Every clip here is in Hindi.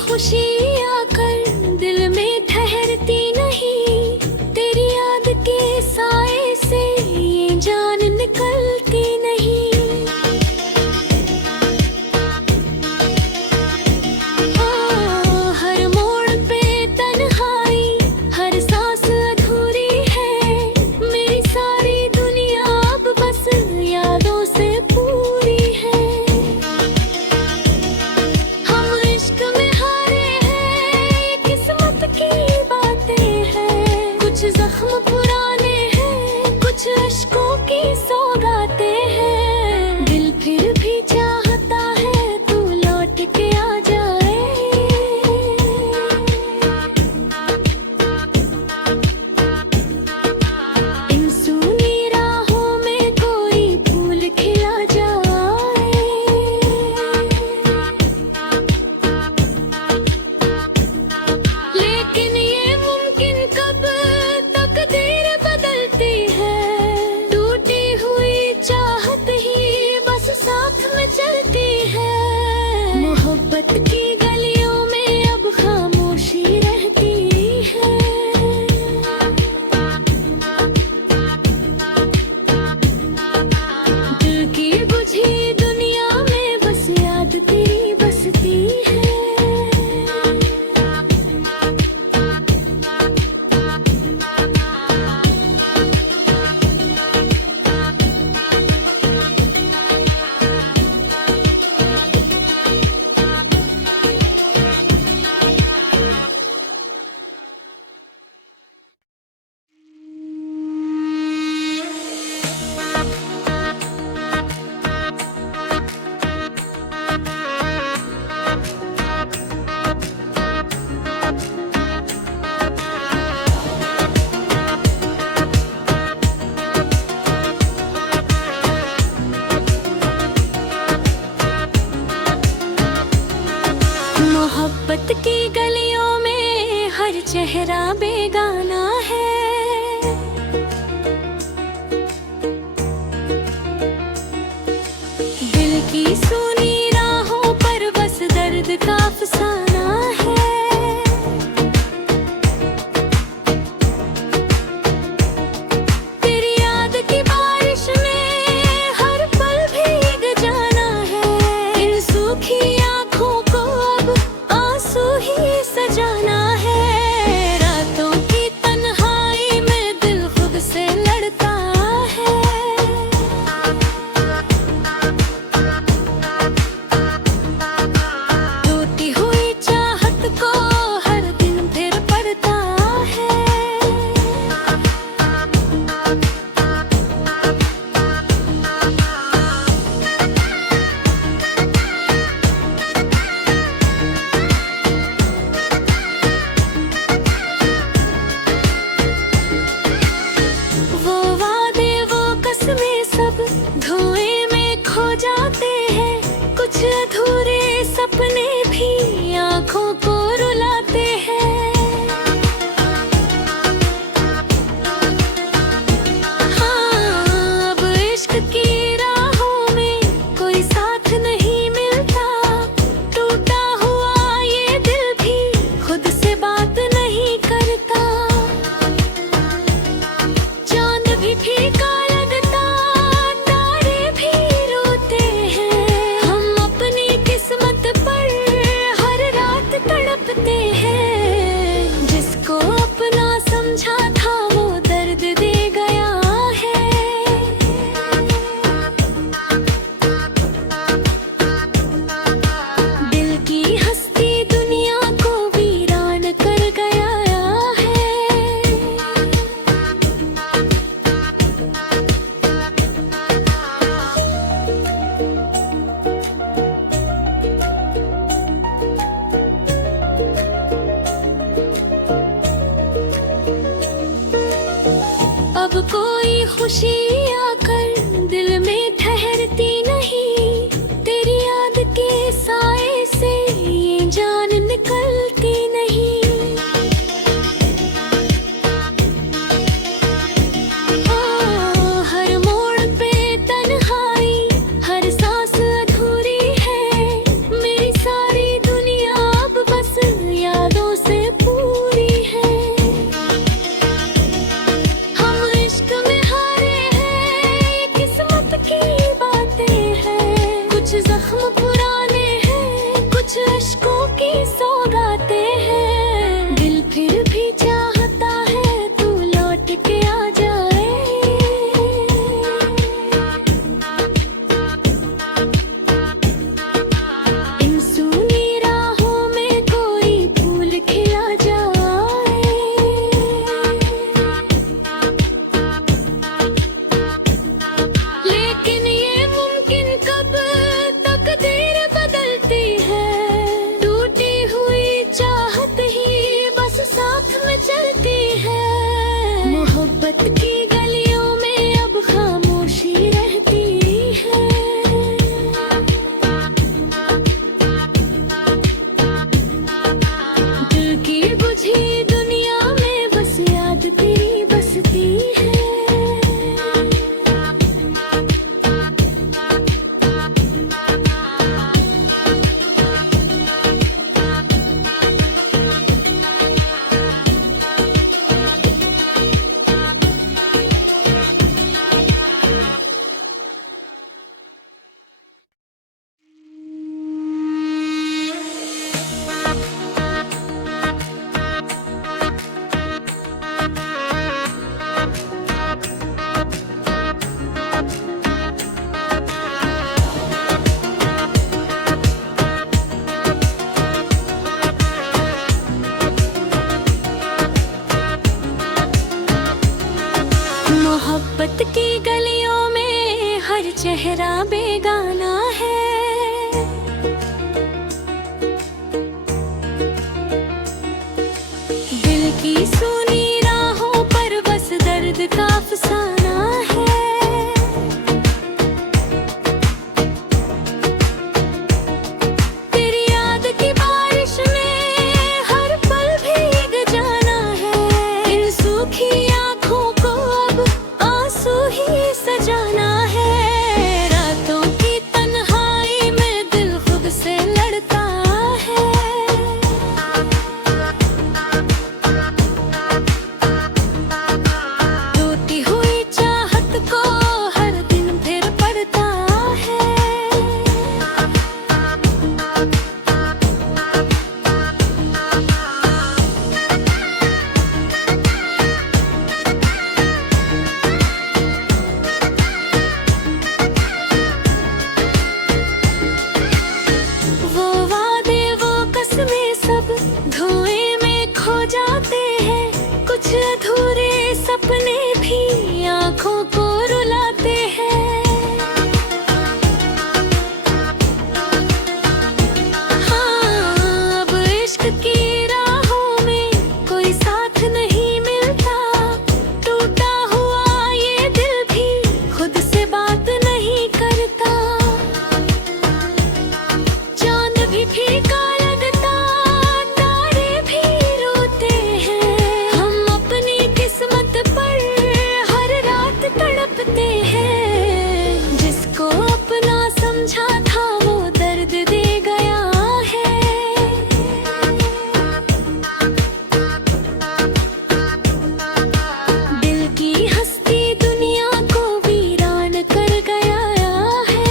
खुशी आकर दिल में ठहरती नहीं, तेरी याद के साए से ये जान निकलती नहीं। हर मोड़ पे तन्हाई, हर सांस अधूरी है, मेरी सारी दुनिया अब बस यादों से पूरी है। हम इश्क में हारे हैं, ये किस्मत की बातें हैं। कुछ जख्म पुराने हैं, कुछ अश्कों की सौगातें हैं। दिल फिर भी चाहता है तू लौट के आ जाए। इन सूनी राहों में कोई फूल खिला जाए। लेकिन ये मुमकिन कब तकदीर बदलती है, टूटी हुई चाहत ही बस साथ में चलती है। मोहब्बत की गलियों में अब खामोशी रहती है। दिल की बुझी दुनिया में बस याद तेरी बसती है। मोहब्बत की गलियों में हर चेहरा बेगाना है। दिल की सूनी राहों पर बस दर्द का अफसाना है। तेरी याद की बारिश में हर पल भीग जाना है। इन सूखी आँखों को अब आंसू ही सजाना है। रातों की तन्हाई में दिल खुद से लड़ता है। टूटी हुई चाहत को हर दिन फिर पड़ता है। वो वादे वो कसमें सब धुएं में खो जाते हैं। कुछ अधूरे सपने भी आँखों को रुलाते हैं। हाँ, अब इश्क की राहों में कोई साथ नहीं मिलता। टूटा हुआ ये दिल भी खुद से बात नहीं करता। चांद भी फीका लगता, तारे भी रोते हैं। हम अपनी किस्मत पर हर रात तड़पते हैं। जिसको अपना समझा था वो दर्द दे गया है। दिल की हस्ती दुनिया को वीरान कर गया है। अब कोई खुशी आकर दिल में ठहरती नहीं, तेरी याद के साए से ये जान निकलती नहीं। हर मोड़ पे तन्हाई, हर सांस अधूरी है, मेरी सारी दुनिया अब बस फीका लगता तारे भी रोते हैं। हम अपनी किस्मत पर हर रात तड़पते हैं। जिसको अपना समझा था वो दर्द दे गया है। दिल की हस्ती दुनिया को वीरान कर गया है।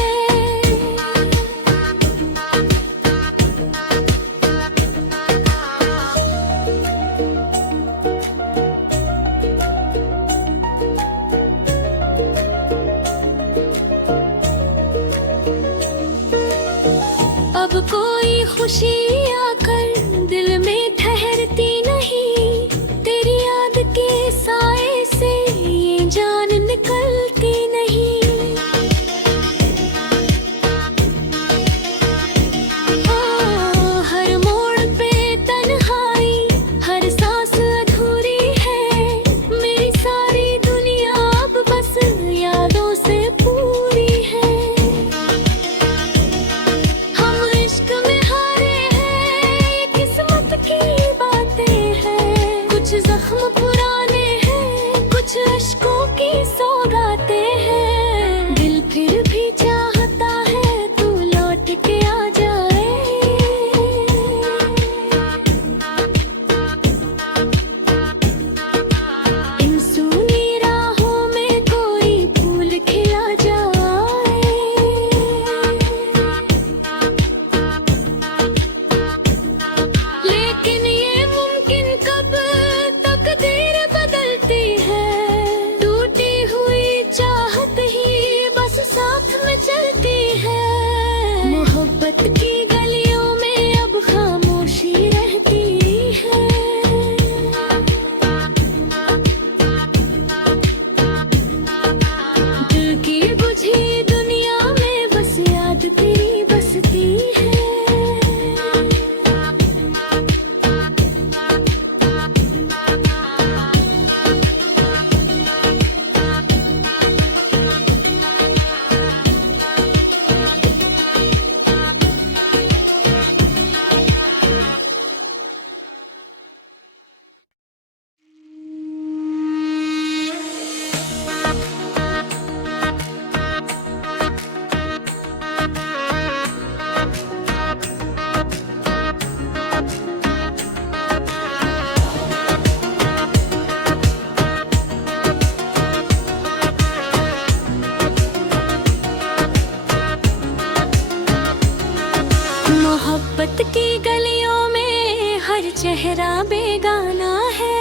अब कोई खुशी आकर दिल में ठहरती नहीं। तेरी याद के साए से ये जान निकलती नहीं। ओ, हर मोड़ पे तन्हाई, हर सांस अधूरी है। मेरी सारी दुनिया अब बस यादों से पूरी है। हम इश्क में हारे हैं, ये किस्मत की बातें हैं। कुछ जख्म पुराने हैं, कुछ अश्कों की सौगातें हैं। दिल फिर भी चाहता है तू लौट के आ जाए। इन सूनी राहों में कोई फूल खिला जाए। लेकिन ये मुमकिन कब तकदीर बदलती है। टूटी हुई चाहत ही बस साथ में चलती है। मोहब्बत की गलियों में अब खामोशी रहती है। दिल की बुझी दुनिया में बस याद तेरी बसती है। मोहब्बत की गलियों में हर चेहरा बेगाना है।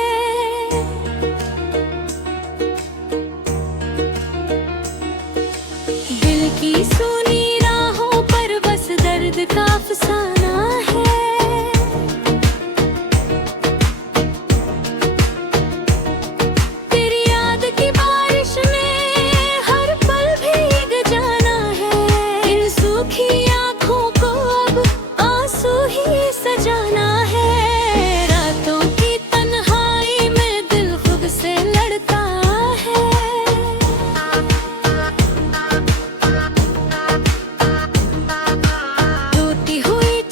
दिल की सूनी राहों पर बस दर्द का अफसाना है। तेरी याद की बारिश में हर पल भीग जाना है। इन सूखी आँखों को अब आंसू ही सजाना है। रातों की तन्हाई में दिल खुद से लड़ता है। टूटी हुई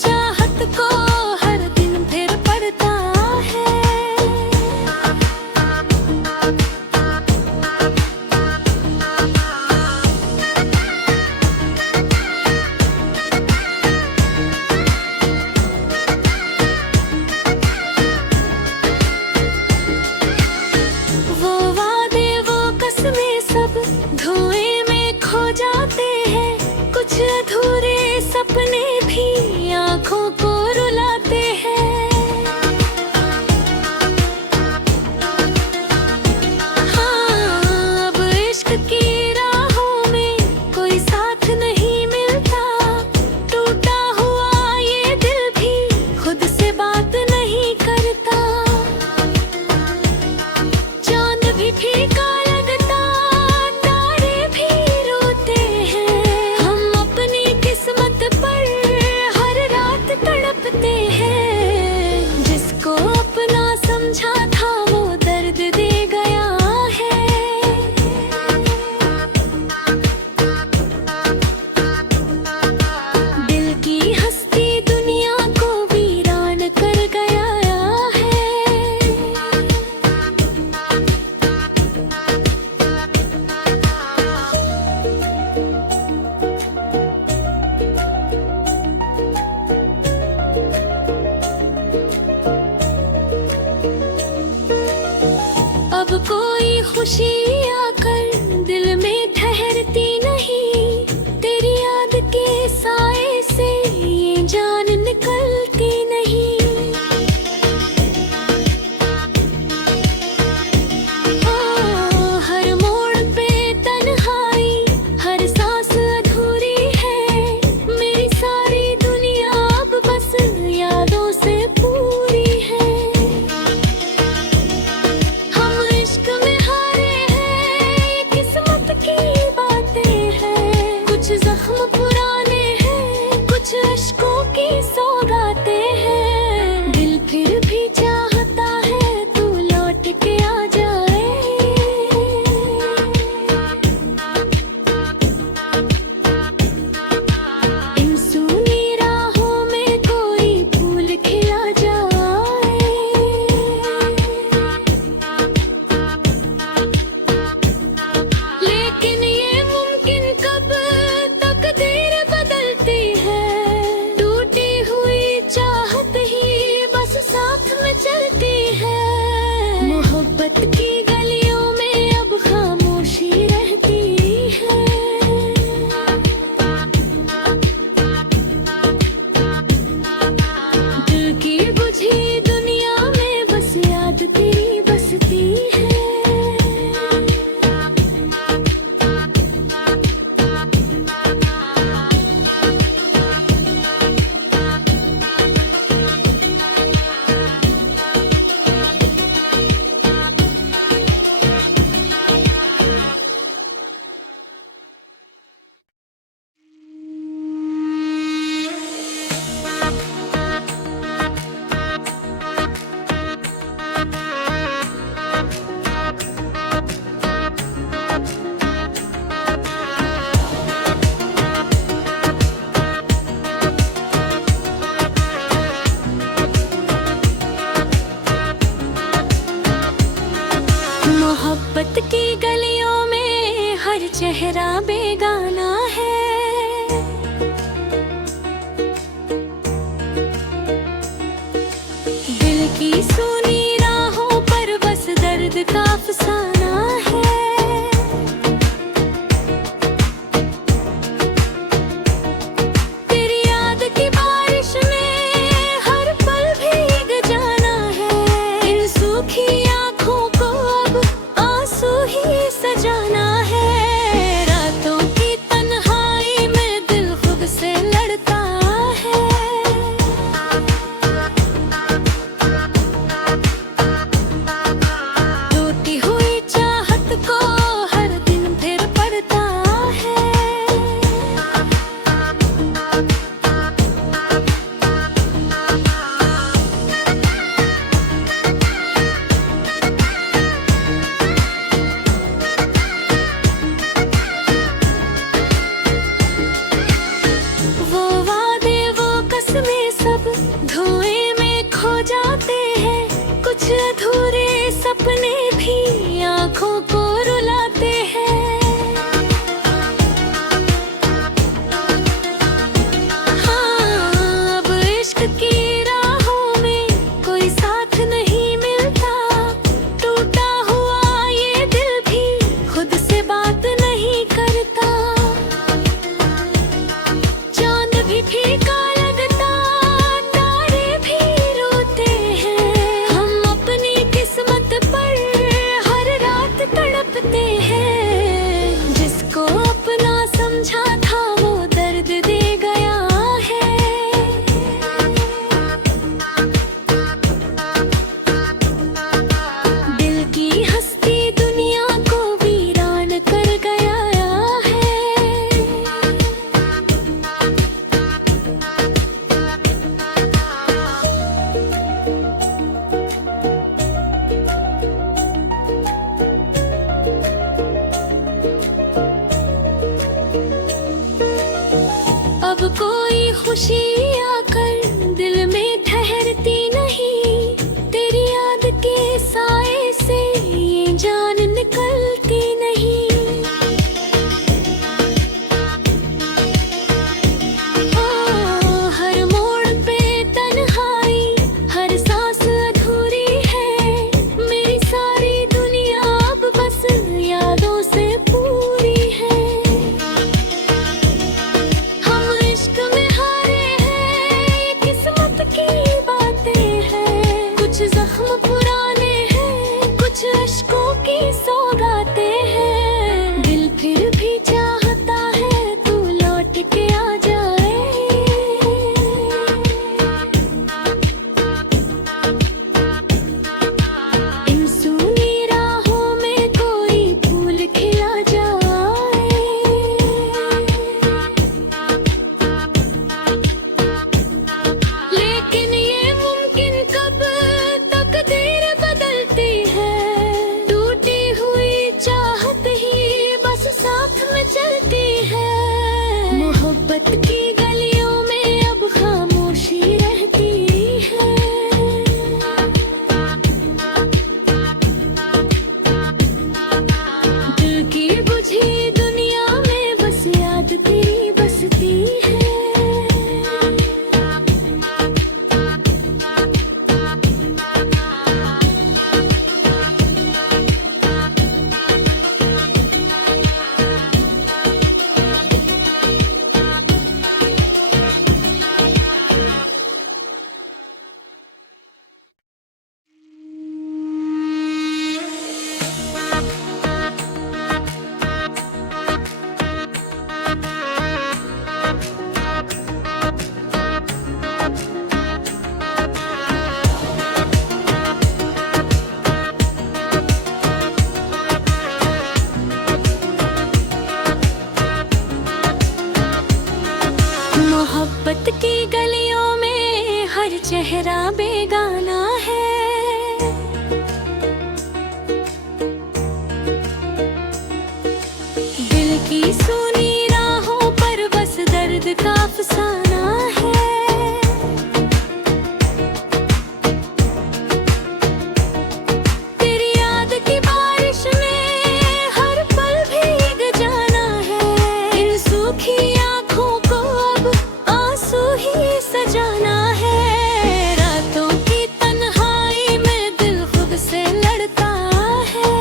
खामोशी आकर दिल में ठहरती नहीं, तेरी याद के साए से ये जान निकलती नहीं। हर मोड़ पे तन्हाई, हर सांस अधूरी है, मेरी सारी दुनिया अब बस यादों से पूरी है। हम इश्क में हारे हैं, ये किस्मत की बातें हैं। कुछ जख्म पुराने हैं, कुछ अश्कों की सौगातें हैं। दिल फिर भी चाहता है तू लौट के आ जाए। इन सूनी राहों में कोई फूल खिला जाए। लेकिन ये मुमकिन कब तकदीर बदलती है, टूटी हुई चाहत ही बस साथ में चलती है। मोहब्बत की गलियों में अब खामोशी रहती है। दिल की बुझी दुनिया में बस याद तेरी बसती है। मोहब्बत की गलियों में हर चेहरा बेगाना है। दिल की सूनी राहों पर बस दर्द का अफसाना है। तेरी याद की बारिश में हर पल भीग जाना है। इन सूखी आँखों को अब आंसू ही सजाना है। रातों हर चेहरा बेगाना है। दिल की सुनी राहों पर बस दर्द का अफसाना है। तेरी याद की बारिश में हर पल भीग जाना है। इन सूखी आँखों को अब आंसू ही सजाना है। रातों की तन्हाई में दिल खुद से लड़ता है।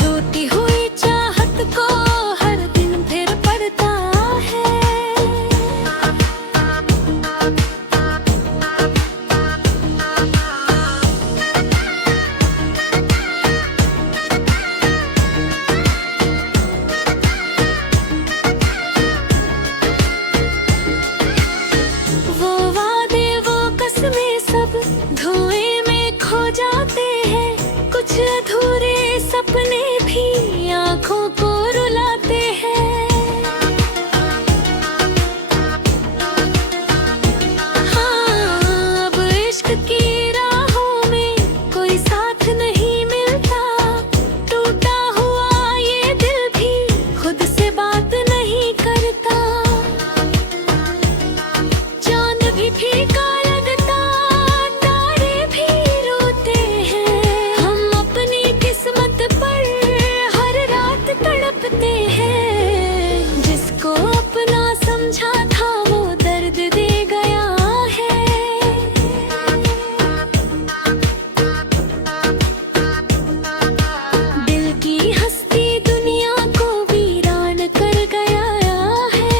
टूटी हुई चाहत को हर दिन फिर पड़ता है। वो वादे वो कसमें सब धुएं में खो जाते हैं। कुछ अधूरे सपने भी आँखों को रुलाते हैं। हाँ, अब इश्क की राहों में कोई साथ नहीं मिलता। टूटा हुआ ये दिल भी खुद से बात नहीं करता। चांद भी फीका लगता, तारे भी रोते हैं। हम अपनी किस्मत पर हर रात तड़पते हैं। जिसको अपना समझा था वो दर्द दे गया है। दिल की हस्ती दुनिया को वीरान कर गया है।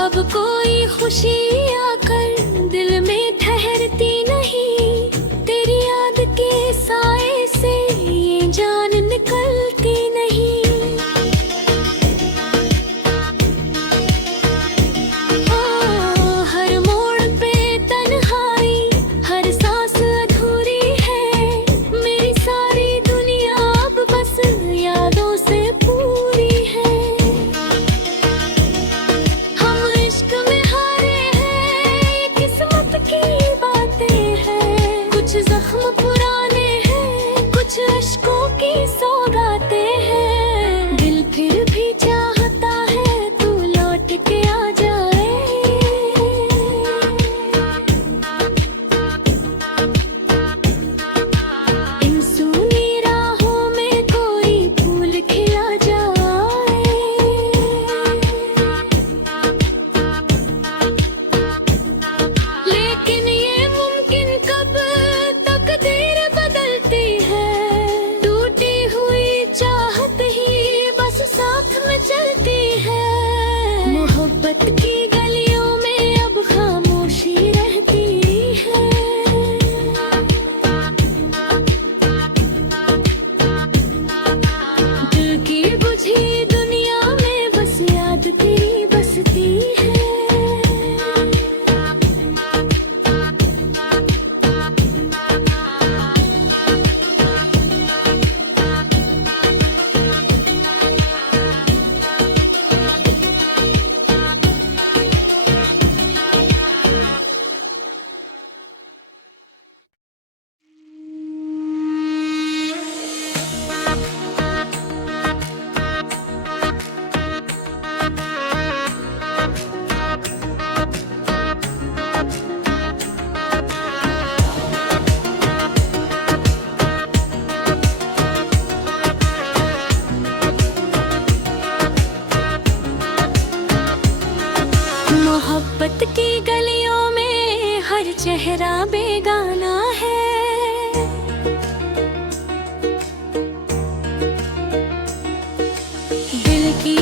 अब कोई खुशी आकर दिल में ठहरती नहीं। तेरी याद के साए से ये जान निकलती नहीं। ओ, हर मोड़ पे तन्हाई, हर सांस अधूरी है। मेरी सारी दुनिया अब बस यादों से पूरी है। हम इश्क में हारे हैं, ये किस्मत की बातें हैं। कुछ जख्म पुराने हैं, कुछ अश्कों की सौगातें हैं। दिल फिर भी चाहता है तू लौट के आ जाए। इन सूनी राहों में कोई फूल खिला जाए। लेकिन ये मुमकिन कब तकदीर बदलती है। टूटी हुई चाहत ही बस साथ में चलती है। मोहब्बत की गलियों में अब खामोशी रहती है। दिल की बुझी दुनिया में बस याद तेरी बसती है। मोहब्बत की गलियों में हर चेहरा बेगाना है। दिल की